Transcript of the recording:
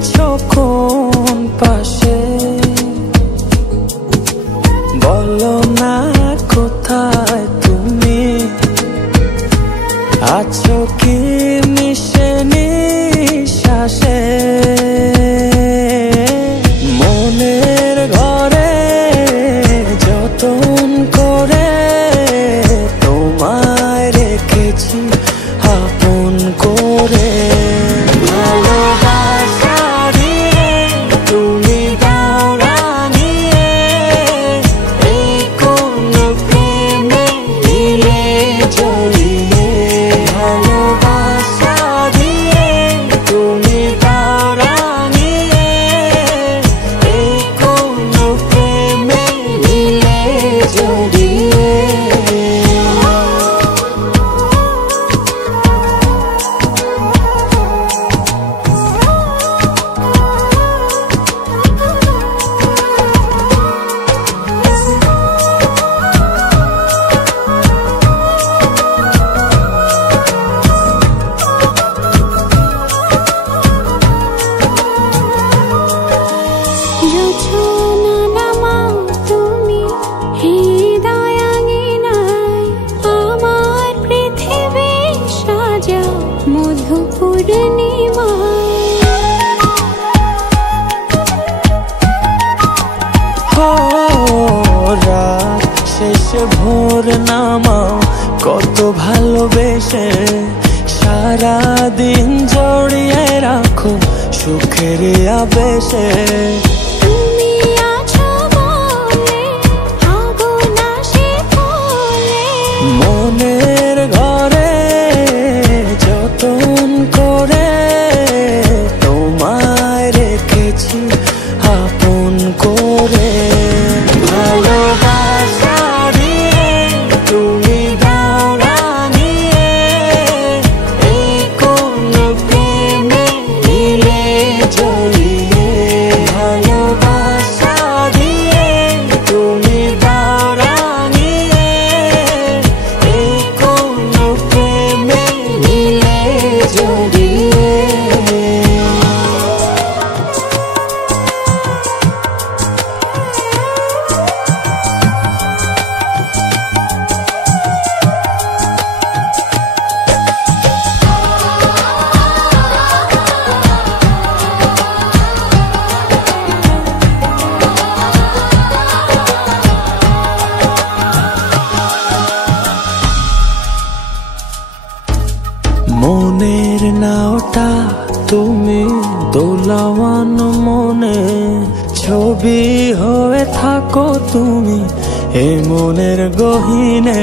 আছো কোন পাশে, বলো না কোথায় তুমি আছো কি মিশে নিঃশ্বাসে। মনের ঘরে যতন করে তোমায় রেখেছি আপন করে। রাত শেষে ভোর নামাও কত ভালোবেসে, সারাদিন জড়িয়ে রাখো সুখের আবেশে। মনের ঘরে যতন করে তোমায় রেখেছি আপন করে। মনের নাওটা তুমি দোলাওয়ান মনে, ছবি হয়ে থাকো তুমি এ মনের গহীনে।